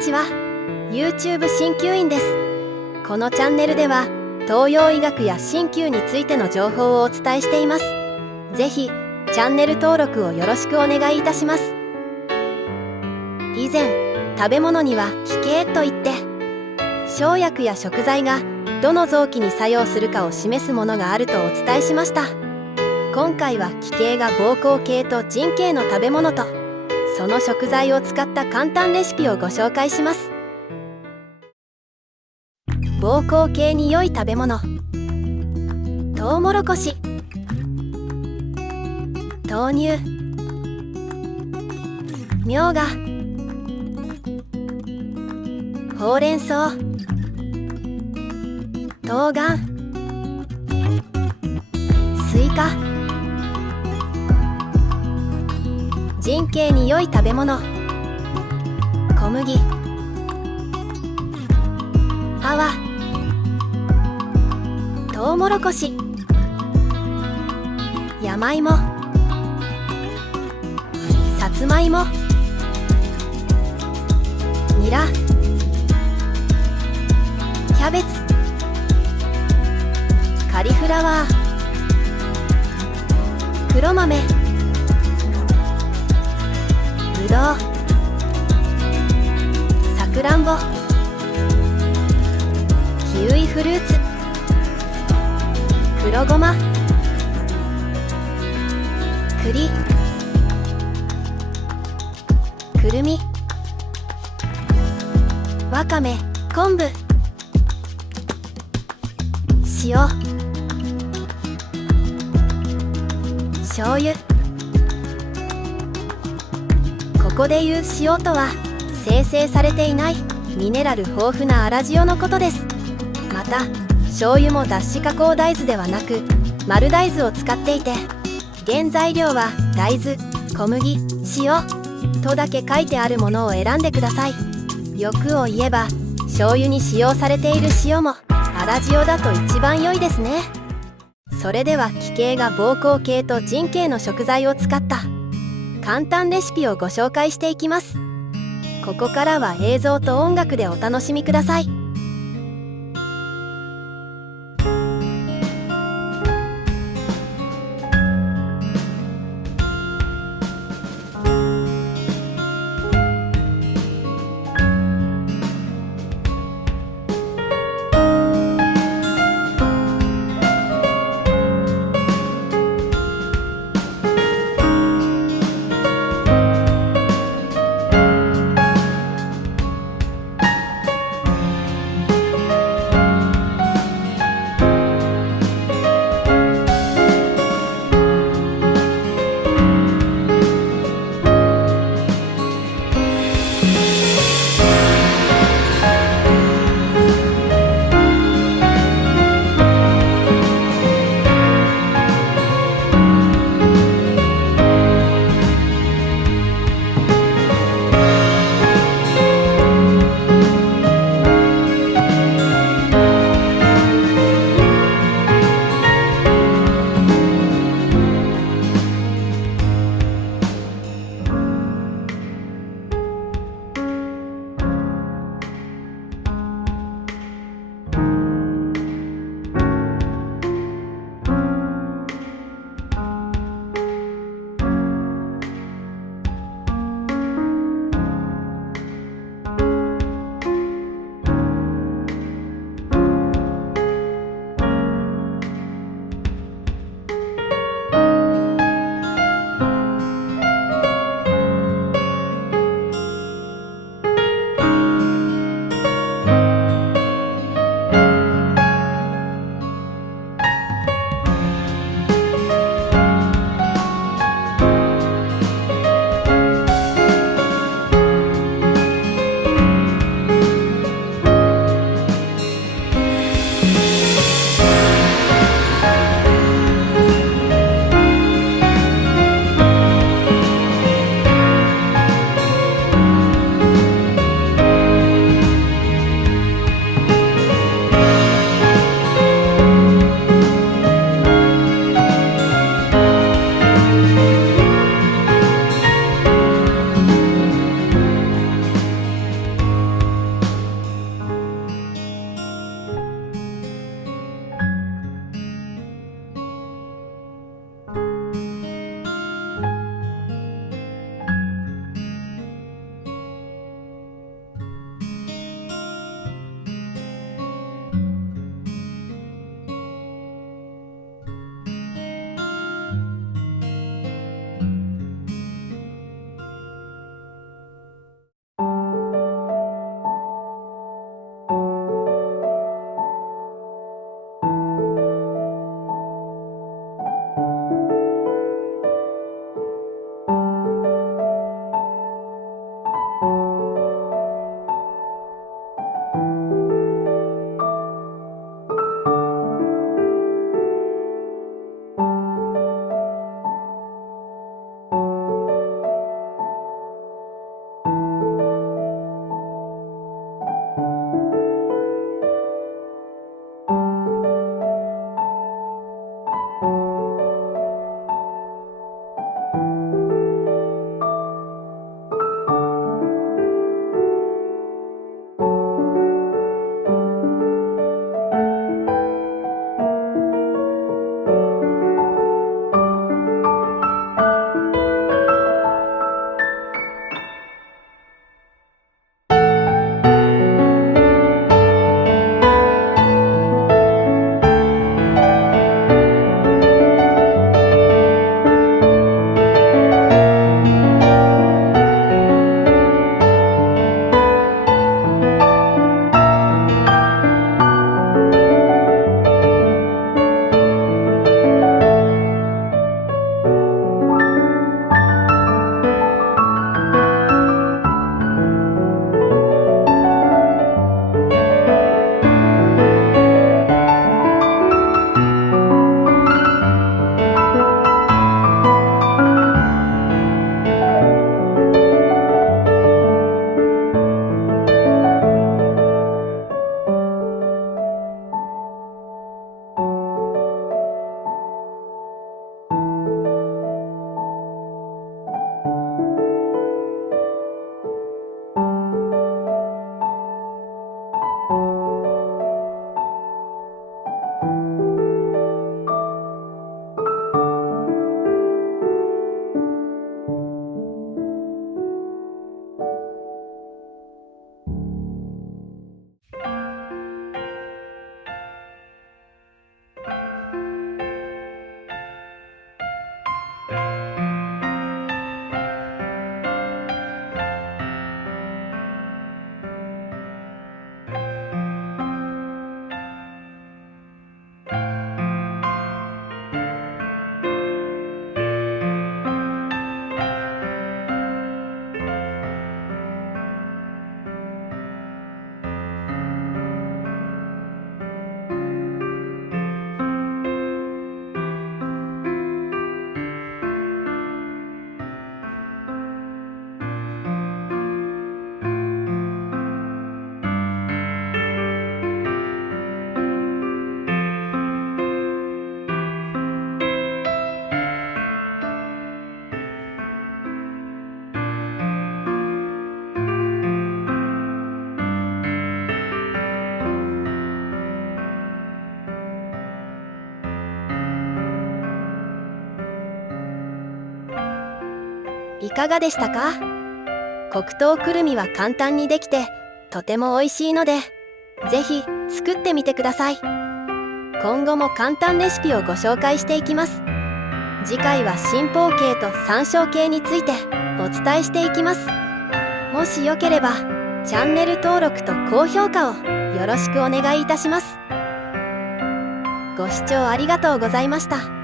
ちは。 YouTube 鍼灸院です。このチャンネルでは東洋医学や鍼灸についての情報をお伝えしています。ぜひチャンネル登録をよろしくお願いいたします。以前、食べ物には気形といって生薬や食材がどの臓器に作用するかを示すものがあるとお伝えしました。今回は気形が膀胱系と腎系の食べ物とその食材を使った簡単レシピをご紹介します。膀胱系に良い食べ物。トウモロコシ、豆乳、みょうが、ほうれん草、冬瓜、スイカ。腎系に良い食べ物。小麦、泡、トウモロコシ、山芋、さつまいも、ニラ、キャベツ、カリフラワー、黒豆、ぶどう、さくらんぼ、キウイフルーツ、黒ごま、栗、くるみ、わかめ、昆布、塩、醤油。ここでいう塩とは精製されていないミネラル豊富な粗塩のことです。また醤油も脱脂加工大豆ではなく丸大豆を使っていて、原材料は大豆、小麦、塩とだけ書いてあるものを選んでください。欲を言えば醤油に使用されている塩も粗塩だと一番良いですね。それでは気形が膀胱系と腎系の食材を使った簡単レシピをご紹介していきます。ここからは映像と音楽でお楽しみください。いかがでしたか？黒糖くるみは簡単にできてとても美味しいので、ぜひ作ってみてください。今後も簡単レシピをご紹介していきます。次回は新方形と参照形についてお伝えしていきます。もしよければチャンネル登録と高評価をよろしくお願いいたします。ご視聴ありがとうございました。